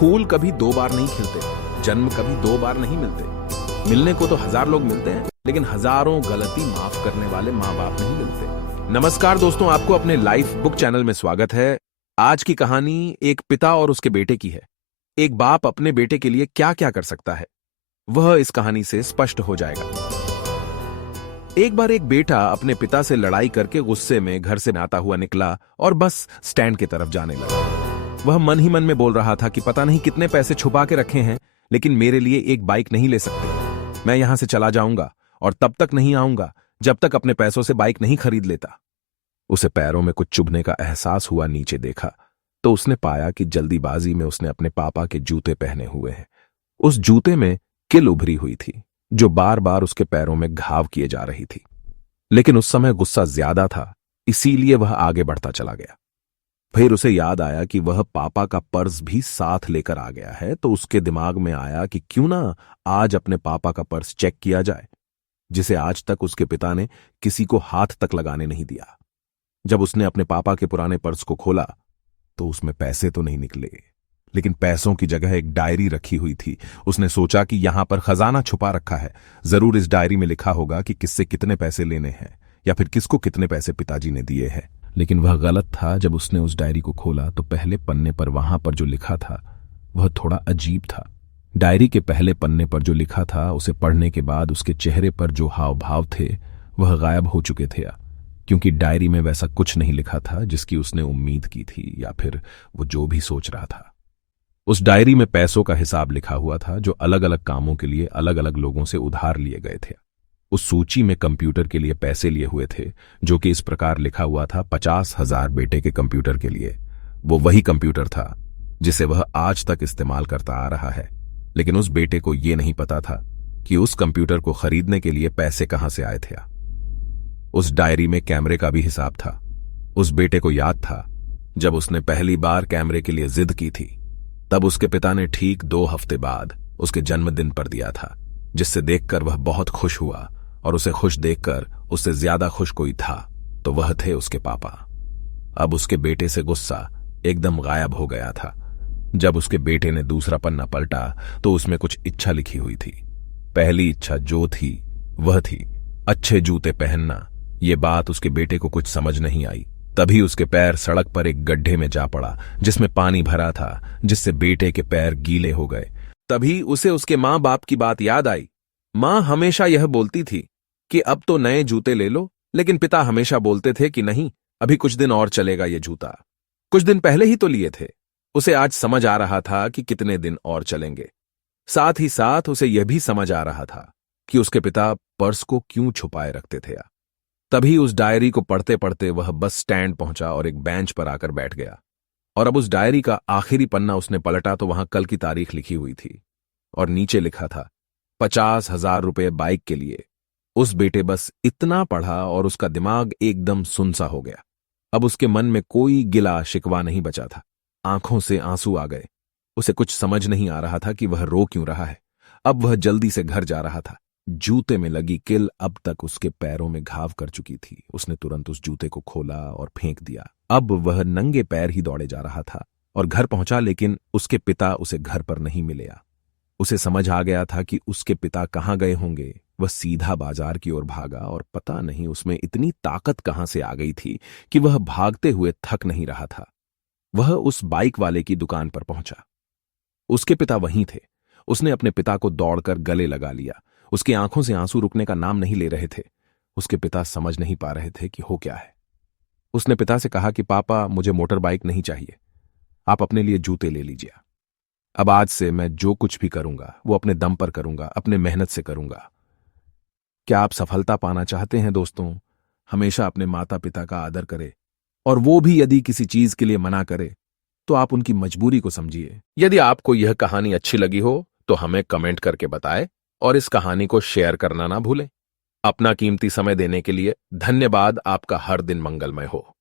फूल कभी दो बार नहीं खिलते, जन्म कभी दो बार नहीं मिलते। मिलने को तो हजार लोग मिलते हैं, लेकिन हजारों गलती माफ करने वाले माँ बाप नहीं मिलते। नमस्कार दोस्तों, आपको अपने लाइफ बुक चैनल में स्वागत है। आज की कहानी एक पिता और उसके बेटे की है। एक बाप अपने बेटे के लिए क्या क्या कर सकता है, वह इस कहानी से स्पष्ट हो जाएगा। एक बार एक बेटा अपने पिता से लड़ाई करके गुस्से में घर से आता हुआ निकला और बस स्टैंड की तरफ जाने लगा। वह मन ही मन में बोल रहा था कि पता नहीं कितने पैसे छुपा के रखे हैं, लेकिन मेरे लिए एक बाइक नहीं ले सकते। मैं यहां से चला जाऊंगा और तब तक नहीं आऊंगा जब तक अपने पैसों से बाइक नहीं खरीद लेता। उसे पैरों में कुछ चुभने का एहसास हुआ। नीचे देखा तो उसने पाया कि जल्दीबाजी में उसने अपने पापा के जूते पहने हुए हैं। उस जूते में किल उभरी हुई थी जो बार बार उसके पैरों में घाव किए जा रही थी। लेकिन उस समय गुस्सा ज्यादा था, इसीलिए वह आगे बढ़ता चला गया। फिर उसे याद आया कि वह पापा का पर्स भी साथ लेकर आ गया है, तो उसके दिमाग में आया कि क्यों ना आज अपने पापा का पर्स चेक किया जाए, जिसे आज तक उसके पिता ने किसी को हाथ तक लगाने नहीं दिया। जब उसने अपने पापा के पुराने पर्स को खोला तो उसमें पैसे तो नहीं निकले, लेकिन पैसों की जगह एक डायरी रखी हुई थी। उसने सोचा कि यहां पर खजाना छुपा रखा है, जरूर इस डायरी में लिखा होगा कि किससे कितने पैसे लेने हैं या फिर किसको कितने पैसे पिताजी ने दिए हैं। लेकिन वह गलत था। जब उसने उस डायरी को खोला तो पहले पन्ने पर वहां पर जो लिखा था वह थोड़ा अजीब था। डायरी के पहले पन्ने पर जो लिखा था उसे पढ़ने के बाद उसके चेहरे पर जो हाव भाव थे वह गायब हो चुके थे, क्योंकि डायरी में वैसा कुछ नहीं लिखा था जिसकी उसने उम्मीद की थी या फिर वो जो भी सोच रहा था। उस डायरी में पैसों का हिसाब लिखा हुआ था जो अलग अलग कामों के लिए अलग अलग लोगों से उधार लिए गए थे। उस सूची में कंप्यूटर के लिए पैसे लिए हुए थे, जो कि इस प्रकार लिखा हुआ था 50,000 बेटे के कंप्यूटर के लिए। वो वही कंप्यूटर था जिसे वह आज तक इस्तेमाल करता आ रहा है, लेकिन उस बेटे को यह नहीं पता था कि उस कंप्यूटर को खरीदने के लिए पैसे कहां से आए थे। उस डायरी में कैमरे का भी हिसाब था। उस बेटे को याद था जब उसने पहली बार कैमरे के लिए जिद की थी, तब उसके पिता ने ठीक 2 हफ्ते बाद उसके जन्मदिन पर दिया था, जिससे देखकर वह बहुत खुश हुआ। और उसे खुश देखकर उससे ज्यादा खुश कोई था तो वह थे उसके पापा। अब उसके बेटे से गुस्सा एकदम गायब हो गया था। जब उसके बेटे ने दूसरा पन्ना पलटा तो उसमें कुछ इच्छा लिखी हुई थी। पहली इच्छा जो थी वह थी अच्छे जूते पहनना। ये बात उसके बेटे को कुछ समझ नहीं आई। तभी उसके पैर सड़क पर एक गड्ढे में जा पड़ा जिसमें पानी भरा था, जिससे बेटे के पैर गीले हो गए। तभी उसे उसके माँ बाप की बात याद आई। माँ हमेशा यह बोलती थी कि अब तो नए जूते ले लो, लेकिन पिता हमेशा बोलते थे कि नहीं, अभी कुछ दिन और चलेगा ये जूता। कुछ दिन पहले ही तो लिए थे। उसे आज समझ आ रहा था कि कितने दिन और चलेंगे। साथ ही साथ उसे यह भी समझ आ रहा था कि उसके पिता पर्स को क्यों छुपाए रखते थे। तभी उस डायरी को पढ़ते पढ़ते वह बस स्टैंड पहुंचा और एक बेंच पर आकर बैठ गया। और अब उस डायरी का आखिरी पन्ना उसने पलटा तो वहां कल की तारीख लिखी हुई थी और नीचे लिखा था 50,000 रुपये बाइक के लिए। उस बेटे बस इतना पढ़ा और उसका दिमाग एकदम सुनसा हो गया। अब उसके मन में कोई गिला शिकवा नहीं बचा था। आंखों से आंसू आ गए। उसे कुछ समझ नहीं आ रहा था कि वह रो क्यों रहा है। अब वह जल्दी से घर जा रहा था। जूते में लगी किल अब तक उसके पैरों में घाव कर चुकी थी। उसने तुरंत उस जूते को खोला और फेंक दिया। अब वह नंगे पैर ही दौड़े जा रहा था और घर पहुंचा, लेकिन उसके पिता उसे घर पर नहीं मिले। उसे समझ आ गया था कि उसके पिता कहाँ गए होंगे। वह सीधा बाजार की ओर भागा और पता नहीं उसमें इतनी ताकत कहां से आ गई थी कि वह भागते हुए थक नहीं रहा था। वह उस बाइक वाले की दुकान पर पहुंचा। उसके पिता वहीं थे। उसने अपने पिता को दौड़कर गले लगा लिया। उसकी आंखों से आंसू रुकने का नाम नहीं ले रहे थे। उसके पिता समझ नहीं पा रहे थे कि हो क्या है। उसने पिता से कहा कि पापा, मुझे मोटर बाइक नहीं चाहिए, आप अपने लिए जूते ले लीजिए। अब आज से मैं जो कुछ भी करूंगा वो अपने दम पर करूंगा, अपने मेहनत से करूंगा। क्या आप सफलता पाना चाहते हैं दोस्तों? हमेशा अपने माता पिता का आदर करें, और वो भी यदि किसी चीज के लिए मना करे तो आप उनकी मजबूरी को समझिए। यदि आपको यह कहानी अच्छी लगी हो तो हमें कमेंट करके बताएं और इस कहानी को शेयर करना ना भूलें। अपना कीमती समय देने के लिए धन्यवाद। आपका हर दिन मंगलमय हो।